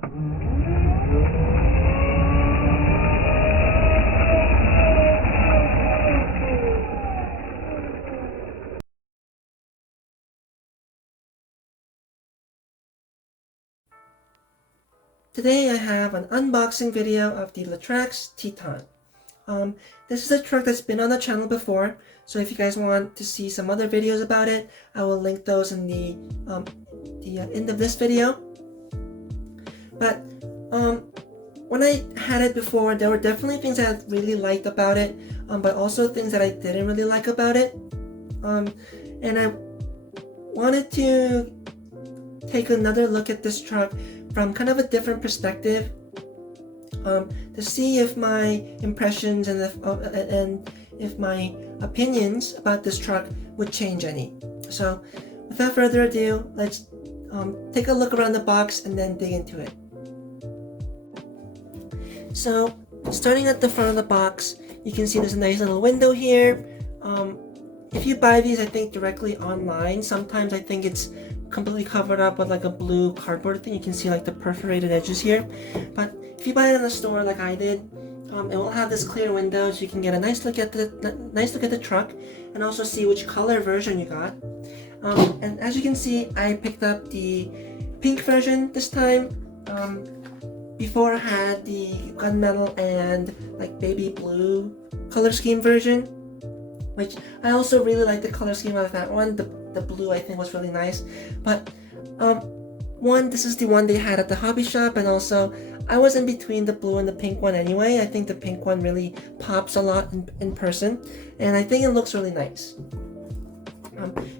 Today I have an unboxing video of the LaTrax Teton. This is a truck that's been on the channel before, so if you guys want to see some other videos about it, I will link those in the end of this video. But when I had it before, there were definitely things that I really liked about it, but also things that I didn't really like about it. And I wanted to take another look at this truck from kind of a different perspective, to see if my impressions and if my opinions about this truck would change any. So without further ado, let's take a look around the box and then dig into it. So starting at the front of the box, you can see there's a nice little window here. If you buy these, I think directly online, sometimes I think it's completely covered up with like a blue cardboard thing. You can see like the perforated edges here. But if you buy it in the store like I did, it will have this clear window, so you can get a nice look at the truck and also see which color version you got. And as you can see, I picked up the pink version this time. Before I had the gunmetal and like baby blue color scheme version, which I also really like the color scheme of that one. The blue I think was really nice. But this is the one they had at the hobby shop, and also I was in between the blue and the pink one anyway. I think the pink one really pops a lot in person, and I think it looks really nice.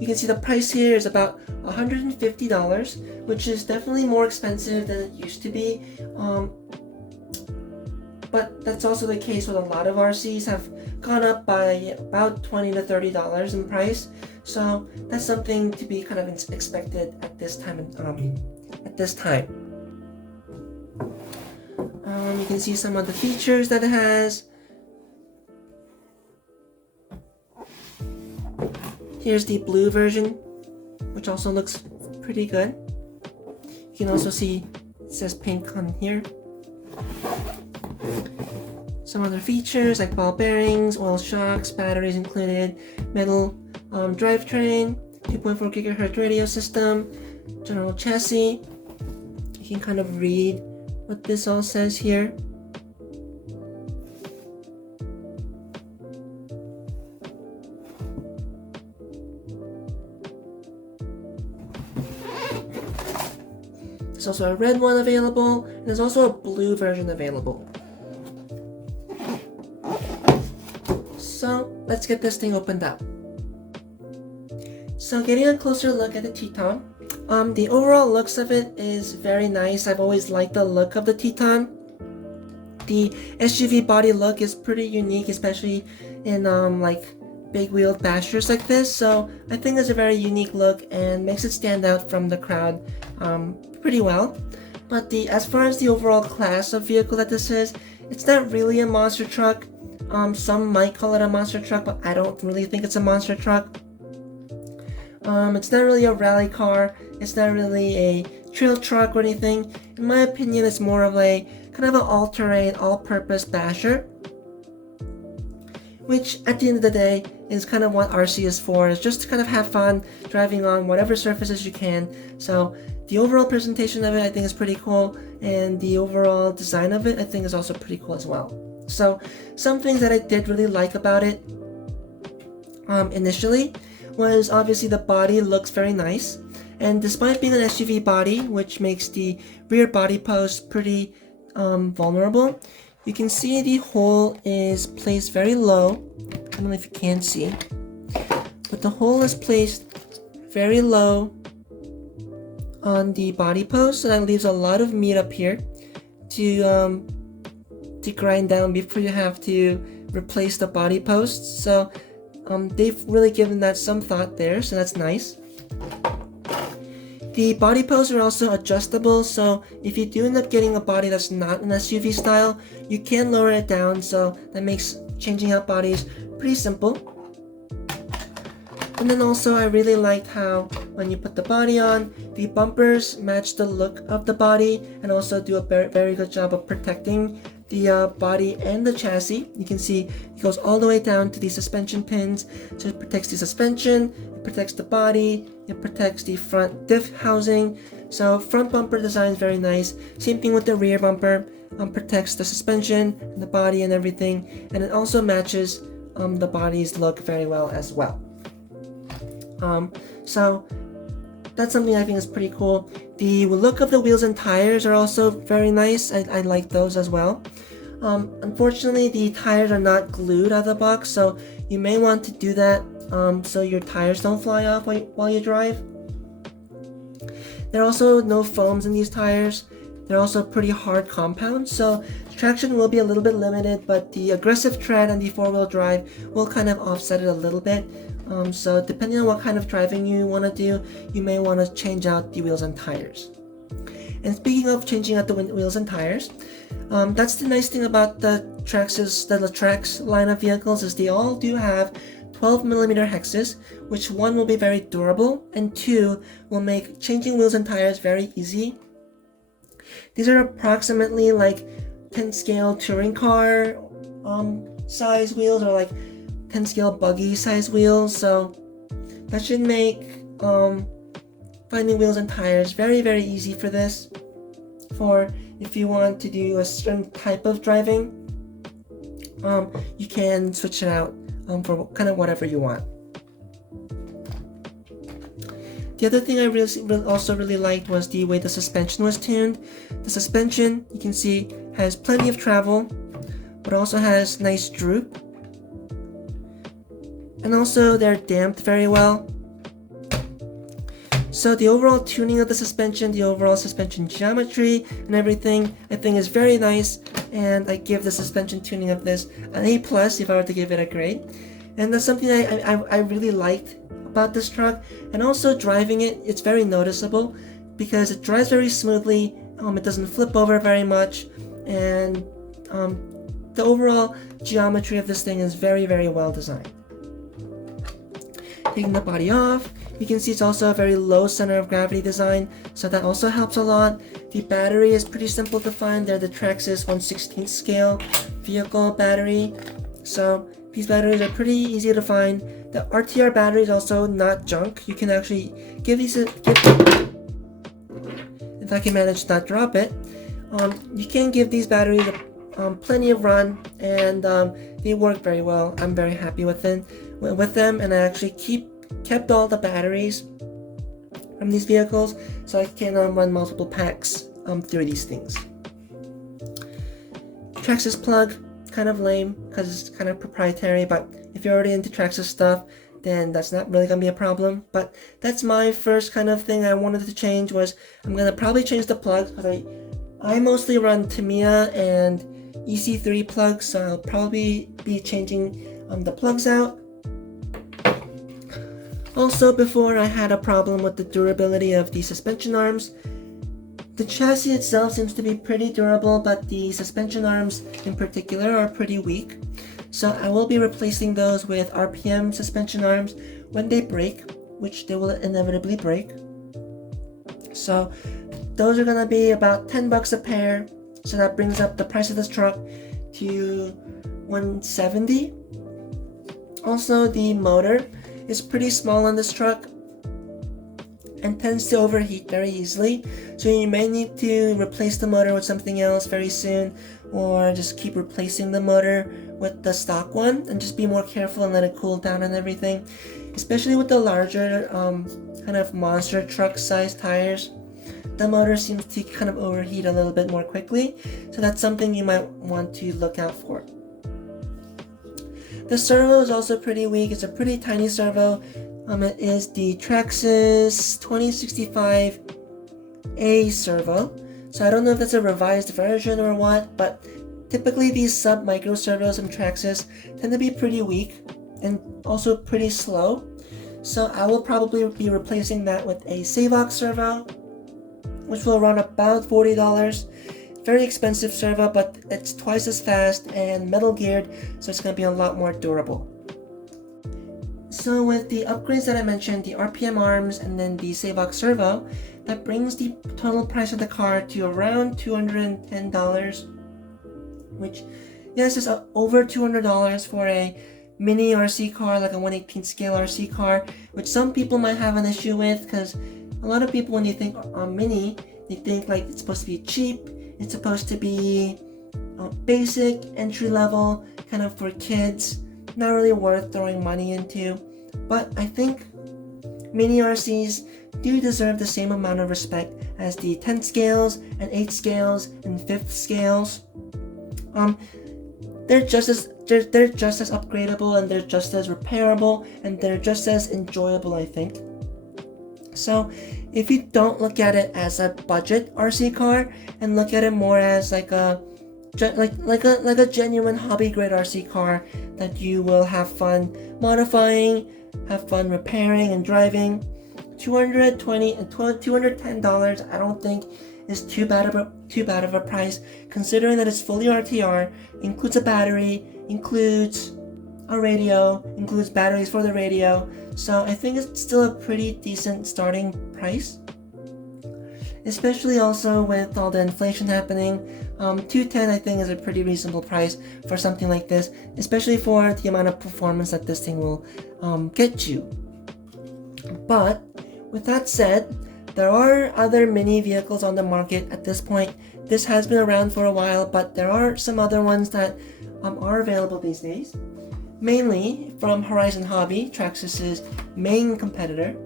You can see the price here is about $150, which is definitely more expensive than it used to be. But that's also the case with a lot of RCs, have gone up by about $20 to $30 in price. So that's something to be kind of expected at this time. You can see some of the features that it has. Here's the blue version, which also looks pretty good. You can also see it says pink on here. Some other features like ball bearings, oil shocks, batteries included, metal drivetrain, 2.4 GHz radio system, general chassis. You can kind of read what this all says here. There's also a red one available, and there's also a blue version available. So let's get this thing opened up. So getting a closer look at the Teton, the overall looks of it is very nice. I've always liked the look of the Teton. The SUV body look is pretty unique, especially in like big wheeled bashers like this. So I think it's a very unique look and makes it stand out from the crowd pretty well. But as far as the overall class of vehicle that this is, it's not really a monster truck. Some might call it a monster truck, but I don't really think it's a monster truck. It's not really a rally car. It's not really a trail truck or anything. In my opinion, it's more of a kind of an all-terrain, all-purpose basher, which at the end of the day is kind of what RC is for, is just to kind of have fun driving on whatever surfaces you can. So the overall presentation of it I think is pretty cool, and the overall design of it I think is also pretty cool as well. So some things that I did really like about it initially was obviously the body looks very nice, and despite being an SUV body, which makes the rear body post pretty vulnerable, you can see the hole is placed very low. I don't know if you can see, but the hole is placed very low on the body post, so that leaves a lot of meat up here to grind down before you have to replace the body posts. So they've really given that some thought there, so that's nice. The body posts are also adjustable, so if you do end up getting a body that's not an SUV style, you can lower it down, so that makes changing out bodies pretty simple. And then also I really liked how when you put the body on, the bumpers match the look of the body and also do a very good job of protecting the body and the chassis. You can see it goes all the way down to the suspension pins, so it protects the suspension, it protects the body, it protects the front diff housing. So front bumper design is very nice. Same thing with the rear bumper, protects the suspension and the body and everything, and it also matches the body's look very well as well. So that's something I think is pretty cool. The look of the wheels and tires are also very nice. I like those as well. Unfortunately, the tires are not glued out of the box, so you may want to do that so your tires don't fly off while you drive. There are also no foams in these tires. They're also pretty hard compounds, so traction will be a little bit limited, but the aggressive tread and the four-wheel drive will kind of offset it a little bit. So depending on what kind of driving you want to do, you may want to change out the wheels and tires. And speaking of changing out the wheels and tires, that's the nice thing about the LaTrax line of vehicles, is they all do have 12mm hexes, which one will be very durable, and two will make changing wheels and tires very easy. These are approximately like 10 scale touring car size wheels, or like 10 scale buggy size wheels, so that should make finding wheels and tires very easy for this. For if you want to do a certain type of driving, you can switch it out for kind of whatever you want. The other thing I also really liked was the way the suspension was tuned. The suspension, you can see, has plenty of travel, but also has nice droop. And also they're damped very well. So the overall tuning of the suspension, the overall suspension geometry and everything, I think is very nice, and I give the suspension tuning of this an A+ if I were to give it a grade. And that's something I really liked about this truck. And also driving it, it's very noticeable because it drives very smoothly, it doesn't flip over very much, and the overall geometry of this thing is very well designed. Taking the body off, you can see it's also a very low center of gravity design, so that also helps a lot. The battery is pretty simple to find. They're the Traxxas 1/16 scale vehicle battery, so these batteries are pretty easy to find. The RTR battery is also not junk. You can actually give these if I can manage to not drop it, you can give these batteries plenty of run, and they work very well. I'm very happy with them, and I actually kept all the batteries from these vehicles, so I can run multiple packs through these things. Traxxas plug, kind of lame because it's kind of proprietary, but if you're already into Traxxas stuff, then that's not really gonna be a problem. But that's my first kind of thing I wanted to change. Was I'm gonna probably change the plugs, because I mostly run Tamiya and EC3 plugs, so I'll probably be changing the plugs out. Also, before, I had a problem with the durability of the suspension arms. The chassis itself seems to be pretty durable, but the suspension arms in particular are pretty weak. So I will be replacing those with RPM suspension arms when they break, which they will inevitably break. So those are gonna be about $10 a pair. So that brings up the price of this truck to $170. Also, the motor is pretty small on this truck and tends to overheat very easily, so you may need to replace the motor with something else very soon, or just keep replacing the motor with the stock one and just be more careful and let it cool down and everything, especially with the larger kind of monster truck size tires. The motor seems to kind of overheat a little bit more quickly, so that's something you might want to look out for. The servo is also pretty weak. It's a pretty tiny servo. It is the Traxxas 2065A servo. So I don't know if that's a revised version or what, but typically these sub-micro servos from Traxxas tend to be pretty weak and also pretty slow. So I will probably be replacing that with a Savox servo, which will run about $40. Very expensive servo, but it's twice as fast and metal geared, so it's going to be a lot more durable. So with the upgrades that I mentioned, the RPM arms and then the Savox servo, that brings the total price of the car to around $210, which, yes, is over $200 for a mini RC car, like a 1/18 scale RC car, which some people might have an issue with, because a lot of people, when they think mini, they think like it's supposed to be cheap, it's supposed to be basic, entry level, kind of for kids, not really worth throwing money into. But I think mini RCs do deserve the same amount of respect as the 10 scales and 8 scales and 5th scales. They're just as upgradable, and they're just as repairable, and they're just as enjoyable, I think. So if you don't look at it as a budget RC car and look at it more as like a genuine hobby grade RC car that you will have fun modifying, have fun repairing and driving, $210 I don't think is too bad of a price, considering that it's fully RTR, includes a battery, includes a radio, includes batteries for the radio. So I think it's still a pretty decent starting price, especially also with all the inflation happening. $210 I think is a pretty reasonable price for something like this, especially for the amount of performance that this thing will get you. But with that said, there are other mini vehicles on the market at this point. This has been around for a while, but there are some other ones that are available these days, mainly from Horizon Hobby, Traxxas's main competitor.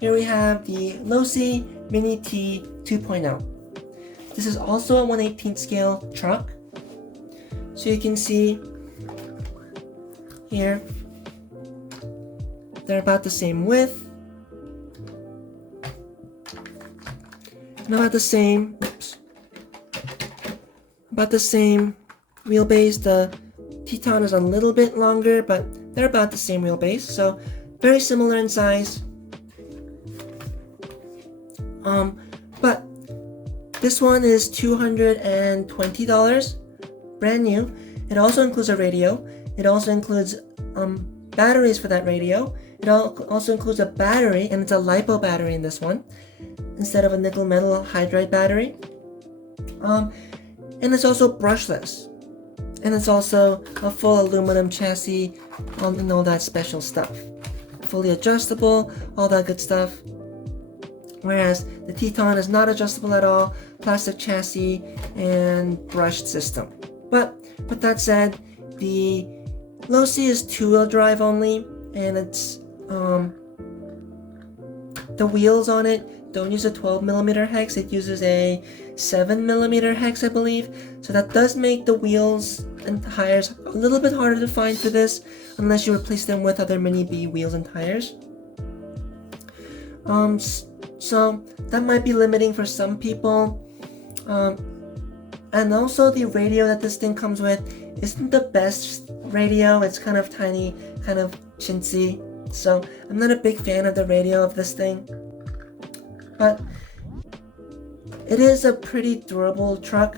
Here we have the Losi Mini T 2.0. This is also a 1/18 scale truck. So you can see here, they're about the same width, and about the same wheelbase. The Teton is a little bit longer, but they're about the same wheelbase, so very similar in size. But this one is $220, brand new. It also includes a radio. It also includes batteries for that radio. It also includes a battery, and it's a LiPo battery in this one, instead of a nickel metal hydride battery. And it's also brushless. And it's also a full aluminum chassis, and all that special stuff. Fully adjustable, all that good stuff. Whereas the Teton is not adjustable at all, plastic chassis and brushed system. But with that said, the Losi is 2-wheel drive only, and it's the wheels on it don't use a 12mm hex, it uses a 7mm hex, I believe. So that does make the wheels and tires a little bit harder to find for this, unless you replace them with other Mini B wheels and tires. So that might be limiting for some people. And also the radio that this thing comes with isn't the best radio. It's kind of tiny, kind of chintzy. So I'm not a big fan of the radio of this thing. But it is a pretty durable truck.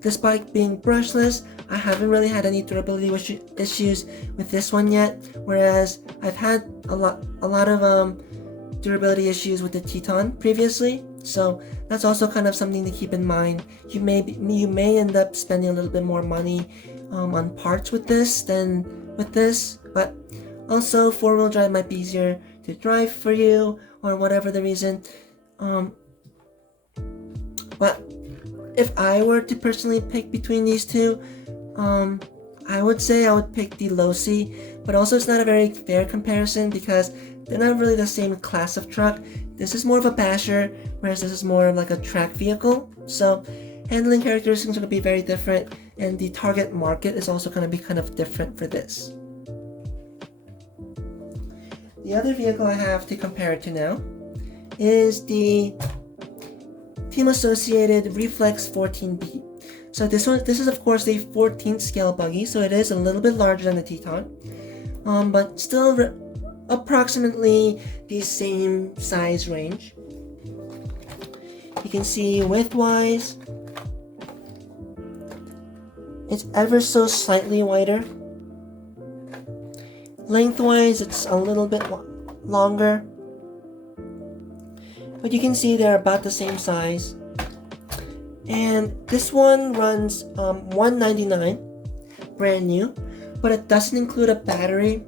Despite being brushless, I haven't really had any durability issues with this one yet. Whereas I've had a lot of durability issues with the Teton previously, so that's also kind of something to keep in mind. You may end up spending a little bit more money on parts with this than with this, but also 4-wheel drive might be easier to drive for you, or whatever the reason. But if I were to personally pick between these two, I would say I would pick the Losi, but also it's not a very fair comparison because they're not really the same class of truck. This is more of a basher, whereas this is more of like a track vehicle. So handling characteristics are going to be very different, and the target market is also going to be kind of different for this. The other vehicle I have to compare it to now is the Team Associated Reflex 14B. So this is of course a 14th scale buggy, so it is a little bit larger than the Teton, but still approximately the same size range. You can see width-wise, it's ever so slightly wider Lengthwise, it's a little bit longer, but you can see they're about the same size. And this one runs $199, brand new, but it doesn't include a battery.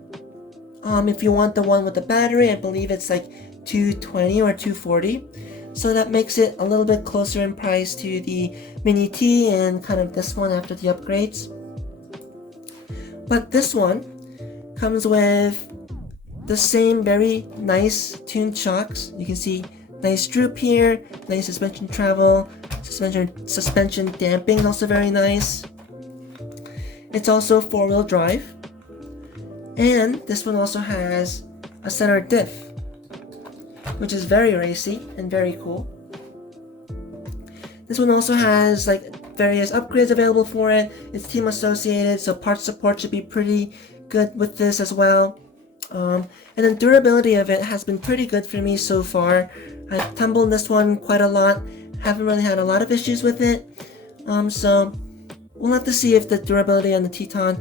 If you want the one with the battery, I believe it's like $220 or $240. So that makes it a little bit closer in price to the Mini T and kind of this one after the upgrades. But this one comes with the same very nice tuned shocks. You can see nice droop here, nice suspension travel, suspension damping is also very nice. It's also 4-wheel drive. And this one also has a center diff, which is very racy and very cool. This one also has like various upgrades available for it. It's team associated, so parts support should be pretty good with this as well. And the durability of it has been pretty good for me so far. I've tumbled this one quite a lot. Haven't really had a lot of issues with it. So we'll have to see if the durability on the Teton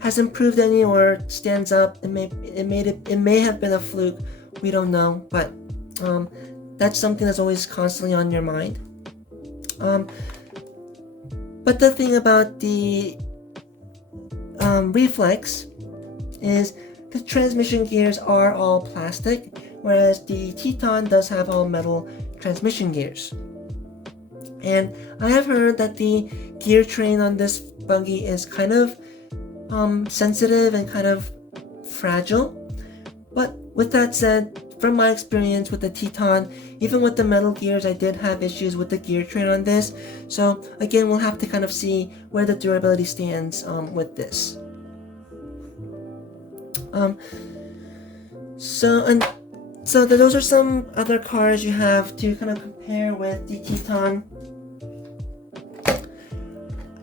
has improved any or stands up. It may have been a fluke. We don't know, but that's something that's always constantly on your mind. But the thing about the Reflex is the transmission gears are all plastic, whereas the Teton does have all metal transmission gears. And I have heard that the gear train on this buggy is kind of sensitive and kind of fragile. But with that said, from my experience with the Teton, even with the metal gears, I did have issues with the gear train on this. So again, we'll have to kind of see where the durability stands with this. So those are some other cars you have to kind of compare with the Teton.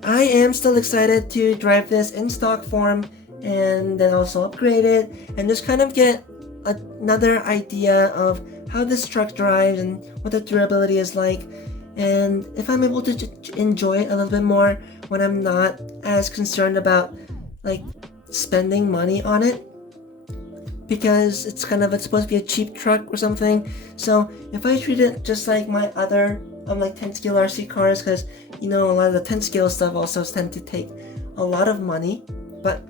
I am still excited to drive this in stock form and then also upgrade it and just kind of get another idea of how this truck drives and what the durability is like, and if I'm able to enjoy it a little bit more when I'm not as concerned about like spending money on it, because it's supposed to be a cheap truck or something. So if I treat it just like my other like 10 scale RC cars, because you know a lot of the 10 scale stuff also tend to take a lot of money, but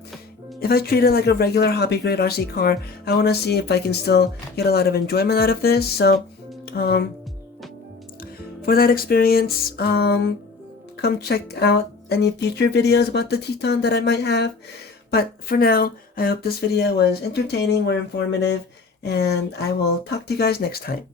if I treat it like a regular hobby grade RC car, I want to see if I can still get a lot of enjoyment out of this. So for that experience, come check out any future videos about the Teton that I might have. But for now, I hope this video was entertaining or informative, and I will talk to you guys next time.